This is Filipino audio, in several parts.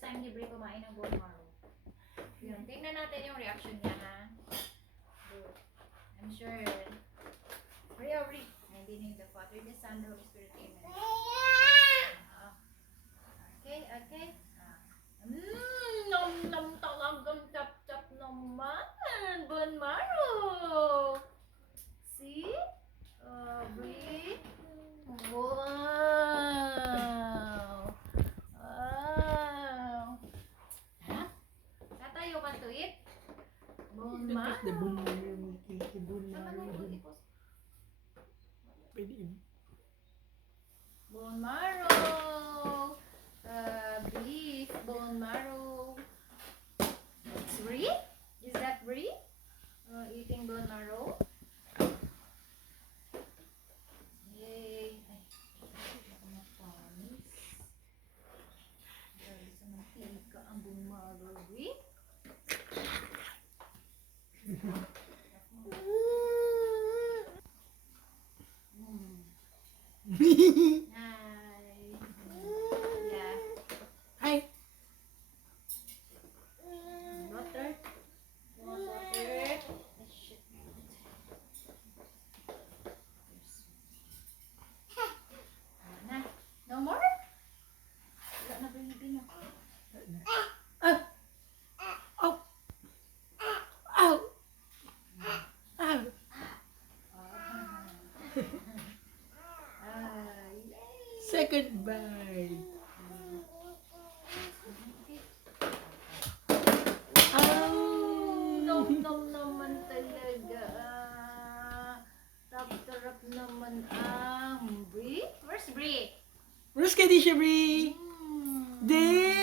first time ni Brie kumain ng bone marrow. Yun, tingnan natin yung reaction niya, ha? Good. I'm sure. Brie. And in the name of the Father, the Son, the Holy Spirit, amen. Okay. Nom talagang tap naman. Bone marrow. See? Brie. Wow. Huh? Tatayo ka to it? Bone marrow. The bone marrow. The bone Sama na marrow. yung ipos. Pwede yun. Bone marrow. Beef. Bone marrow. It's Brie? Is that Brie? Eating bone marrow? Yay! Ay, ako mapanis. Dahil sa mantika ang bone marrow, Brie. Hi. Yeah. Hi. Butter. More butter. Shit. Na. No more? Wala na Pilipino. Ah. Oh. Ow. Ow. Yay! Second bite. Nom naman talaga. Sarap naman ang Brie. Where's Brie? Where's Kadisha Brie? There.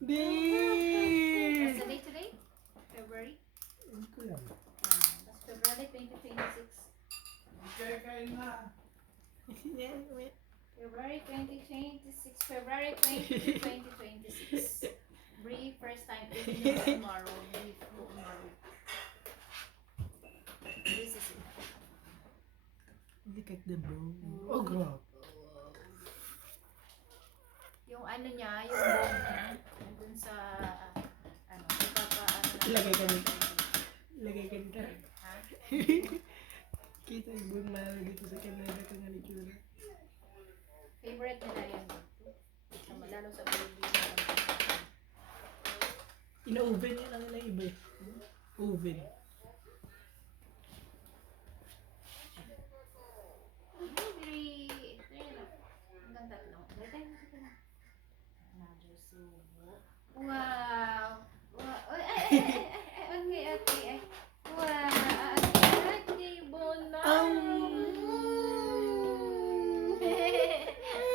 There. What's the date today? February? That's February 2026. February 2026. February 20, 2026. Brie, first time eating tomorrow. Beef tomorrow. This is it. Look at the bone. Oh, God. Yung ano niya, yung bone niya, nandun sa, ano, Ilagay ka dito. Ilagay ka dito. Ha? Kita yung bone marrow dito sa Canada kung ano itsura. Favorite nila yan. Lalo sa baby. Ina-oven yan ang nila iba eh. Oven. Maybe, hanggang tatlo. Another subo. Wow! Okay. Wow! Okay, bone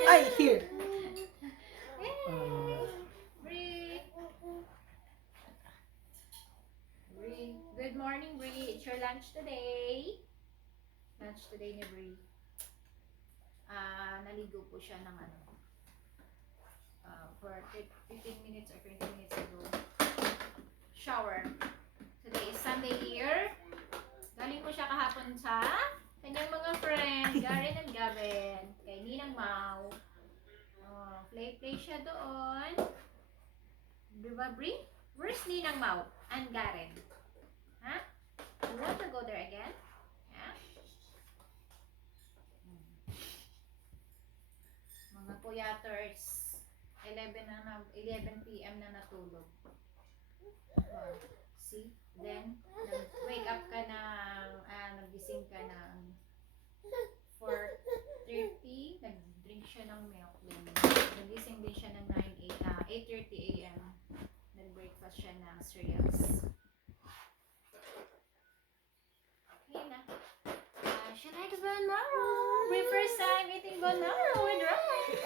Ay, here! Brie! Good morning, Brie. It's your lunch today. Lunch today ni Brie. Naligo po siya ng ano. For 15 minutes or 20 minutes ago. Shower. Today is Sunday here. Galing po siya kahapon sa kanyang mga friends, Garen and Gavin. Kay Ninang Mau. Play siya doon. Diba, Brie? Where's Ninang Mau and Garen? Huh? You want to go there again? Yeah? Mga puyaters, 11 p.m. na natulog. See? Then, wake up ka ng, nagising ka ng 4:30, nag-drink siya ng milk. Then, nagising din siya ng 8:30 a.m. Nag-breakfast siya ng cereals. Okay na. She likes bone marrow. My first time eating bone marrow with rice.